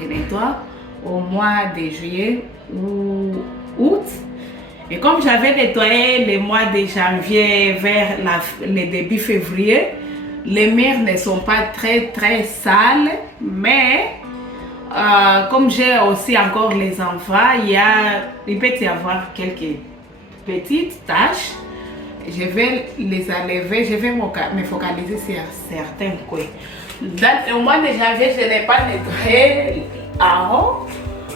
je nettoie au mois de juillet ou août. Et comme j'avais nettoyé le mois de janvier vers le début février, les murs ne sont pas très sales, mais comme j'ai aussi encore les enfants, il peut y avoir quelques petites tâches. Je vais les enlever, je vais me focaliser sur certains coins. Au mois de janvier, je n'ai pas nettoyé en haut.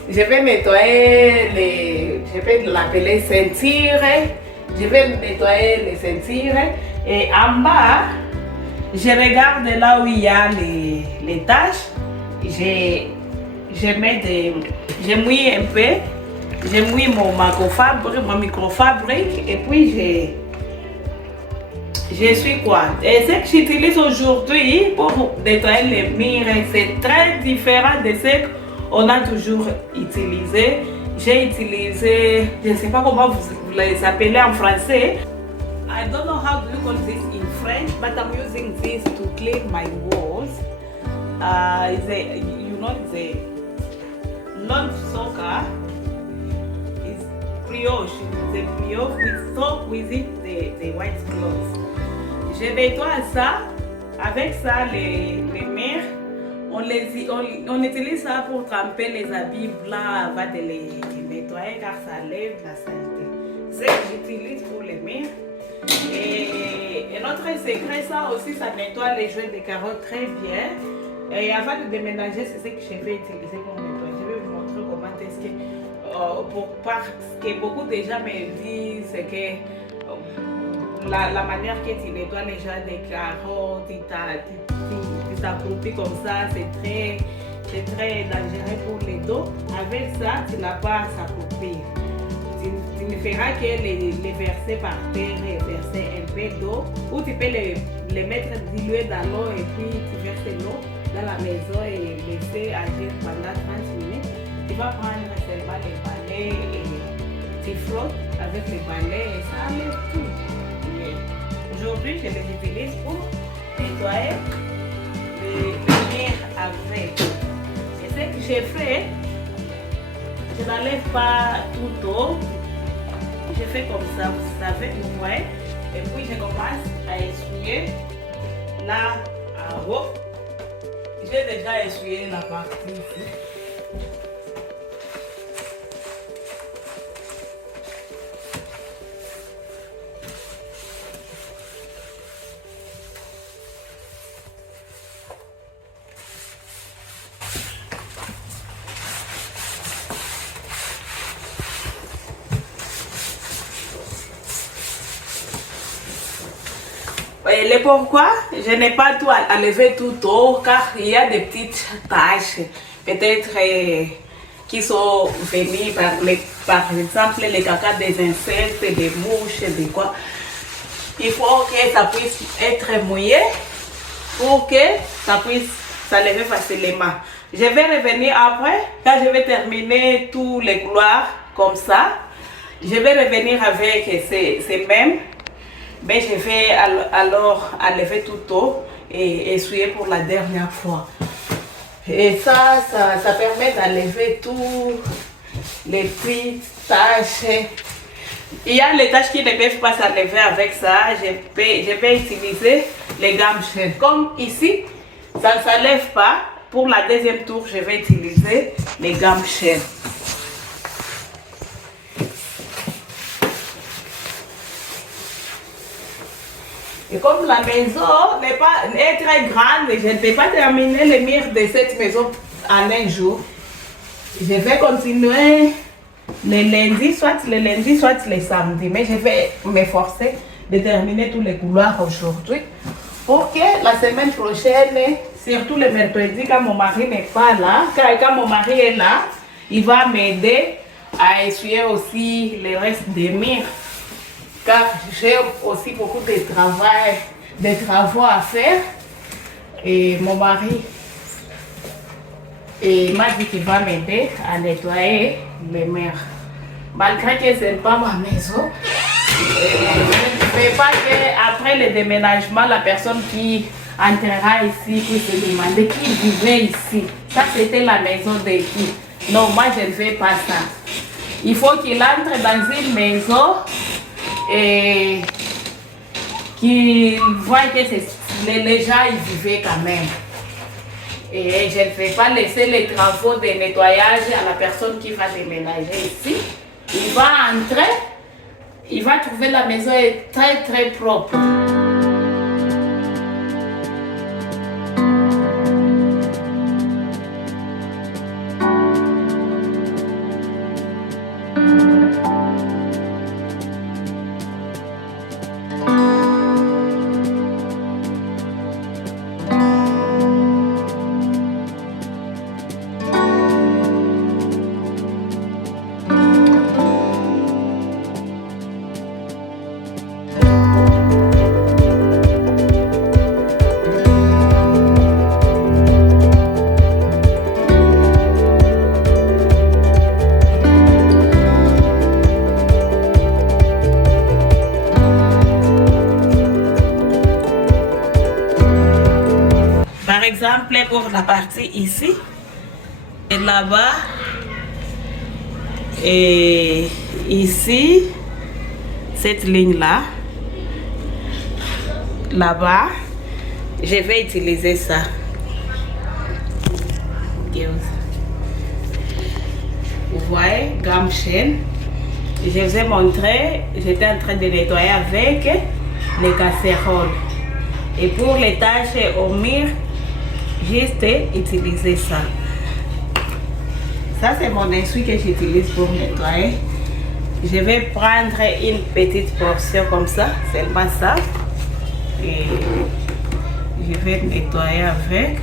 Je vais nettoyer je vais l'appeler ceinture. Je vais nettoyer les ceintures. Et en bas, je regarde là où il y a les tâches. Je mouille un peu. Je mouille mon microfabrique. Et puis je suis quoi? Et ce que j'utilise aujourd'hui pour nettoyer les murs, c'est très différent de ce qu'on a toujours utilisé. J'ai utilisé, je ne sais pas comment vous les appelez en français. I don't know how to call this in French, but I'm using this to clean my walls. It's a non-soaker. It's brioche. It's a brioche with soak with it the white cloth. Je nettoie ça. Avec ça, les murs, on utilise ça pour tremper les habits blancs avant de les nettoyer car ça lève la saleté. C'est ce que j'utilise pour les murs. Et notre secret, ça aussi, ça nettoie les joints de carottes très bien. Et avant de déménager, c'est ce que je vais utiliser pour nettoyer. Je vais vous montrer comment est-ce que, parce que beaucoup de gens me disent que la manière que tu nettoies les joints de carottes, tu t'accroupis comme ça, c'est très dangereux pour les dos. Avec ça, tu n'as pas à s'accroupir. Tu ne feras que les verser par terre et verser un peu d'eau. Ou tu peux les mettre dilués dans l'eau et puis tu verses l'eau dans la maison et laisser agir pendant 30 minutes. Tu vas prendre seulement les balais et tu frottes avec les balais et ça enlève tout. Aujourd'hui, je les utilise pour nettoyer les murs avec. Et ce que j'ai fait, je n'enlève pas tout d'eau. Je fais comme ça, vous savez, vous voyez. Et puis je commence à essuyer là en haut. J'ai déjà essuyé la partie ici. Et le pourquoi, je n'ai pas tout enlevé tout haut car il y a des petites taches peut-être qui sont venues par exemple les caca des insectes, des mouches, des quoi. Il faut que ça puisse être mouillé pour que ça puisse s'enlever facilement. Je vais revenir après quand je vais terminer tous les couloirs comme ça. Je vais revenir avec ces mêmes. Mais je vais alors enlever tout haut et essuyer pour la dernière fois. Et ça permet d'enlever tous les petites taches. Il y a les taches qui ne peuvent pas s'enlever avec ça. Je vais utiliser les gammes chaînes. Comme ici, ça ne s'enlève pas. Pour la deuxième tour, je vais utiliser les gammes chaînes. Et comme la maison est très grande, je ne peux pas terminer les murs de cette maison en un jour. Je vais continuer le lundi, soit le samedi. Mais je vais m'efforcer de terminer tous les couloirs aujourd'hui. Pour que la semaine prochaine, surtout le mercredi, quand mon mari n'est pas là, quand mon mari est là, il va m'aider à essuyer aussi le reste des murs. Car j'ai aussi beaucoup de travaux à faire. Et mon mari m'a dit qu'il va m'aider à nettoyer les murs. Malgré que ce n'est pas ma maison, je ne veux pas qu'après le déménagement, la personne qui entrera ici pour se demander qui vivait ici. Ça, c'était la maison de qui? Non, moi, je ne fais pas ça. Il faut qu'il entre dans une maison et qu'il voit que les gens y vivaient quand même. Et je ne vais pas laisser les travaux de nettoyage à la personne qui va déménager ici. Il va entrer, il va trouver la maison est très très propre. Par exemple, pour la partie ici, et là-bas, et ici, cette ligne-là, là-bas, je vais utiliser ça. Vous voyez, gamme chaîne. Je vous ai montré, j'étais en train de nettoyer avec les casseroles. Et pour les taches au mur, juste utiliser ça. Ça, c'est mon essuie que j'utilise pour nettoyer. Je vais prendre une petite portion comme ça, seulement ça. Et je vais nettoyer avec.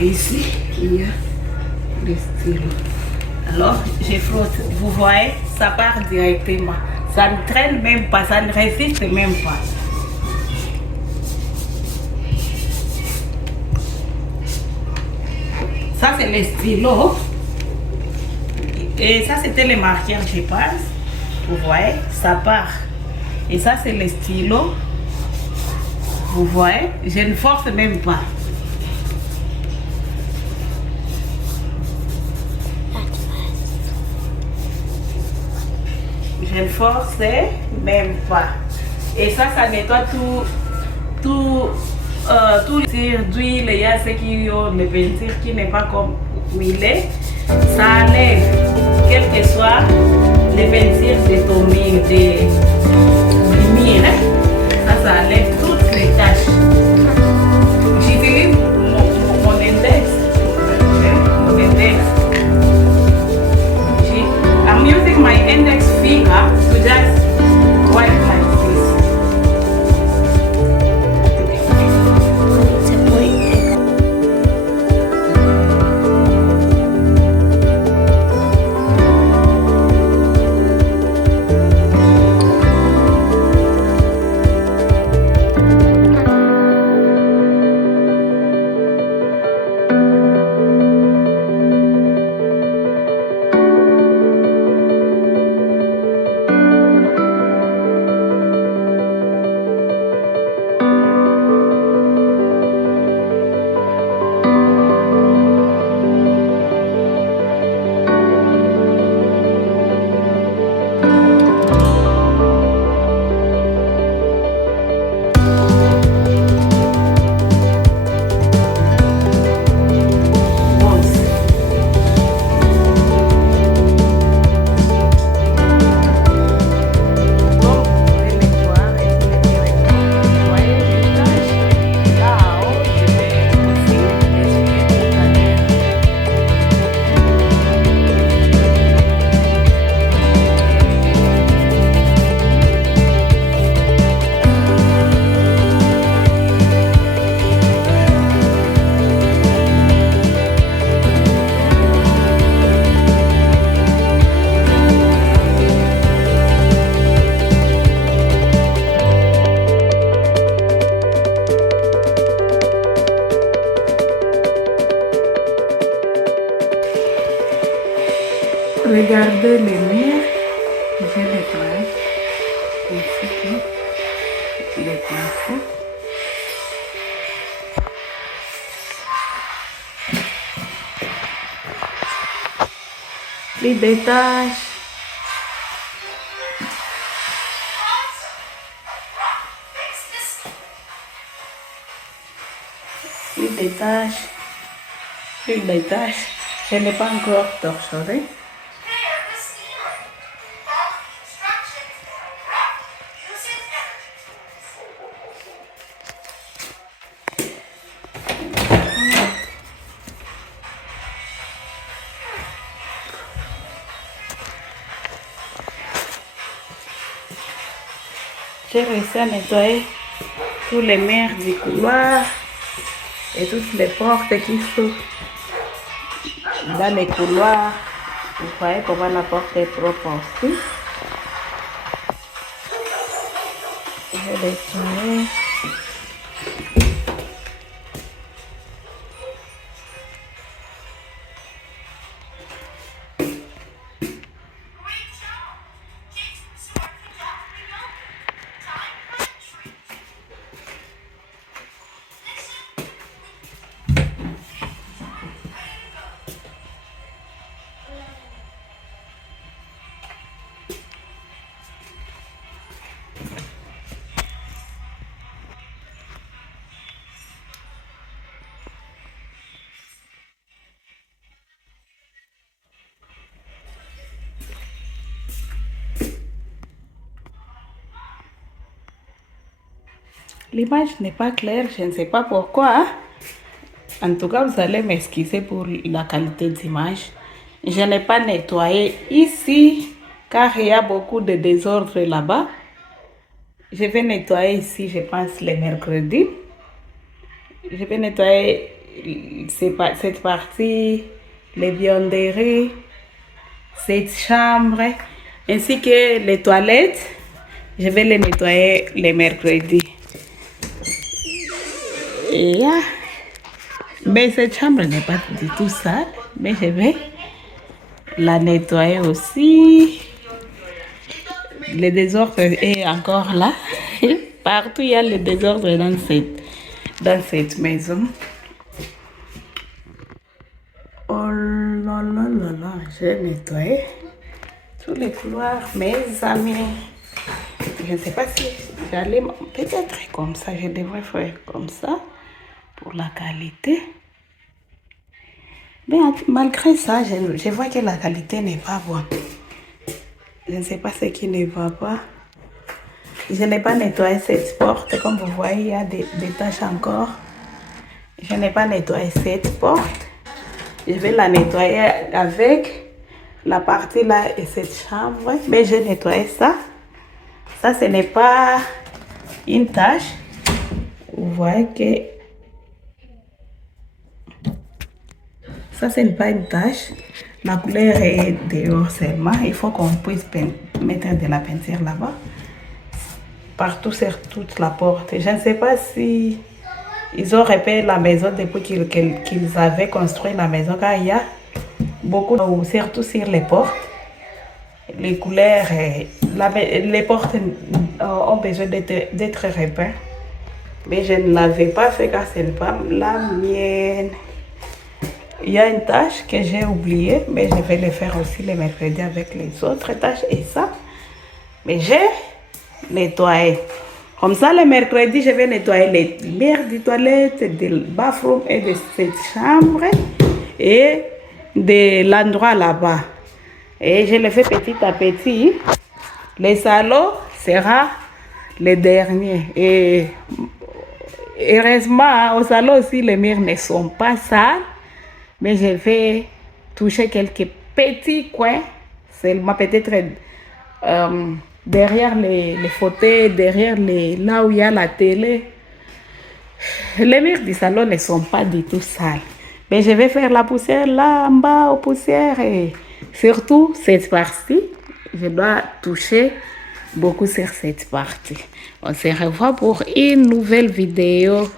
Et ici, il y a le stylo. Alors, je frotte. Vous voyez, ça part directement. Ça ne traîne même pas, ça ne résiste même pas. Ça, c'est le stylo. Et ça, c'était le marqueur, je pense. Vous voyez, ça part. Et ça, c'est le stylo. Vous voyez, je ne force même pas. Je ne force même pas. Et ça, ça nettoie tout d'huile. Il y a ceux qui ont le peinture qui n'est pas comme huilé. Ça enlève, quel que soit les peintures de ton mur, du mur. Ça enlève toutes les taches. J'utilise mon index. Mon index. I'm using my index finger to just wipe like this. Regardez les murs, je nettoie ici. Plus de tâches. Plus de tâches. Plus de tâches. Je n'ai pas encore torchonné. J'ai réussi à nettoyer tous les murs du couloir et toutes les portes qui sont dans les couloirs. Vous voyez comment la porte est propre aussi. Je vais nettoyer. L'image n'est pas claire, je ne sais pas pourquoi. En tout cas, vous allez m'excuser pour la qualité d'image. Je n'ai pas nettoyé ici car il y a beaucoup de désordre là-bas. Je vais nettoyer ici, je pense, le mercredi. Je vais nettoyer cette partie, les buanderies, cette chambre, ainsi que les toilettes. Je vais les nettoyer le mercredi. Et mais cette chambre n'est pas du tout sale, mais je vais la nettoyer aussi. Le désordre est encore là. Partout il y a le désordre dans cette maison. Oh là là là là, j'ai nettoyé tous les couloirs, mes amis. Je ne sais pas si j'allais... Peut-être comme ça, je devrais faire comme ça pour la qualité. Mais malgré ça, je vois que la qualité n'est pas bonne. Je ne sais pas ce qui ne va pas. Je n'ai pas nettoyé cette porte. Comme vous voyez, il y a des taches encore. Je n'ai pas nettoyé cette porte. Je vais la nettoyer avec la partie là et cette chambre. Mais j'ai nettoyé ça. Ça, ce n'est pas une tache. Vous voyez que ça, ce n'est pas une tache. La couleur est dehors seulement. Il faut qu'on puisse mettre de la peinture là-bas. Partout sur toute la porte. Je ne sais pas si ils ont repéré la maison depuis qu'ils avaient construit la maison. Car il y a beaucoup, surtout sur les portes. Les couleurs, les portes ont besoin d'être repeintes. Mais je ne l'avais pas fait car ce n'est pas la mienne. Il y a une tâche que j'ai oubliée, mais je vais le faire aussi le mercredi avec les autres tâches et ça. Mais j'ai nettoyé. Comme ça, le mercredi, je vais nettoyer les murs des toilettes, du bathroom et de cette chambre et de l'endroit là-bas. Et je le fais petit à petit. Le salon sera le dernier. Et heureusement, au salon aussi, les murs ne sont pas sales. Mais je vais toucher quelques petits coins, seulement peut-être derrière les fauteuils, derrière là où il y a la télé. Les murs du salon ne sont pas du tout sales. Mais je vais faire la poussière là en bas aux poussières et surtout cette partie. Je dois toucher beaucoup sur cette partie. On se revoit pour une nouvelle vidéo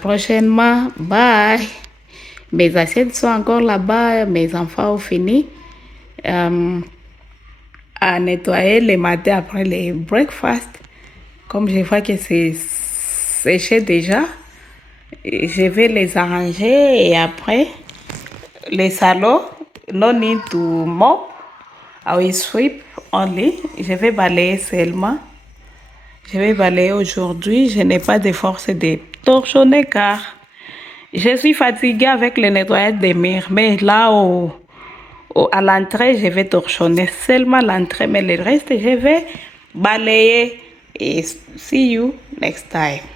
prochainement. Bye! Mes assiettes sont encore là-bas, mes enfants ont fini à nettoyer le matin après le breakfast. Comme je vois que c'est séché déjà, je vais les arranger et après, le salon, no need to mop. I will sweep only. Je vais balayer seulement. Je vais balayer aujourd'hui. Je n'ai pas de force de torchonner car je suis fatiguée avec le nettoyage des murs. Mais là, à l'entrée, je vais torchonner seulement l'entrée. Mais le reste, je vais balayer. Et see you next time.